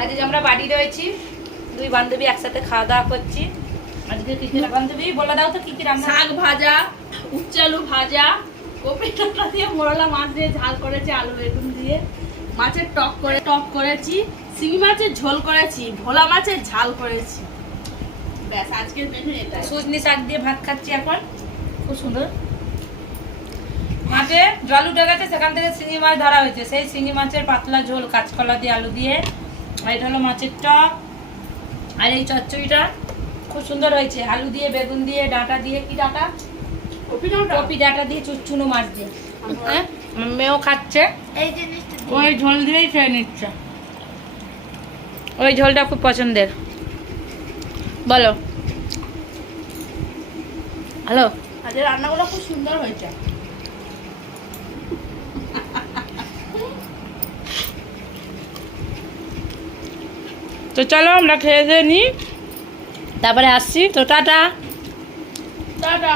আজ আমরা বাড়ি রয়েছি, দুই বান্ধবী একসাথে খাওয়া দাওয়া করছি। আজকে কি কি বান্ধবী বলে দাও তো কি কি রান্না? শাক ভাজা, উচ্ছে আলু ভাজা, কপি ডাঁটা দিয়ে মোরলা মাছ দিয়ে ঝাল করেছি, আলু বেগুন দিয়ে মাছের টক করেছি, শিঙি মাছের ঝোল করেছি, ভোলা মাছের ঝাল করেছি। ব্যাস আজকের মেনু এটা। সজনি শাক দিয়ে ভাত খাচ্ছি এখন, খুব সুন্দর। মাঠে জল উঠে গেছে, সেখান থেকে শিঙি মাছ ধরা হয়েছে, সেই শিঙি মাছের পাতলা ঝোল কাঁচকলা দিয়ে আলু দিয়ে। আর এটা হলো মাছের টক। আর এই চচ্চড়িটা খুব সুন্দর হয়েছে, আলু দিয়ে বেগুন দিয়ে ডাঁটা দিয়ে, কি ডাঁটা? কপি ডাঁটা দিয়ে চুনো মাছ দিয়ে। হ্যাঁ, মেয়েও খাচ্ছে, এই জিনিসটা ওই ঝোল দিয়েই খেয়ে নিচ্ছে। ওই ঝোলটা খুব পছন্দের। বলো হ্যালো। আজকে রান্নাগুলো খুব সুন্দর হয়েছে। তো চলো আমরা খেয়ে দিয়ে নিই, তারপরে আসছি। তো টাটা। টাটা।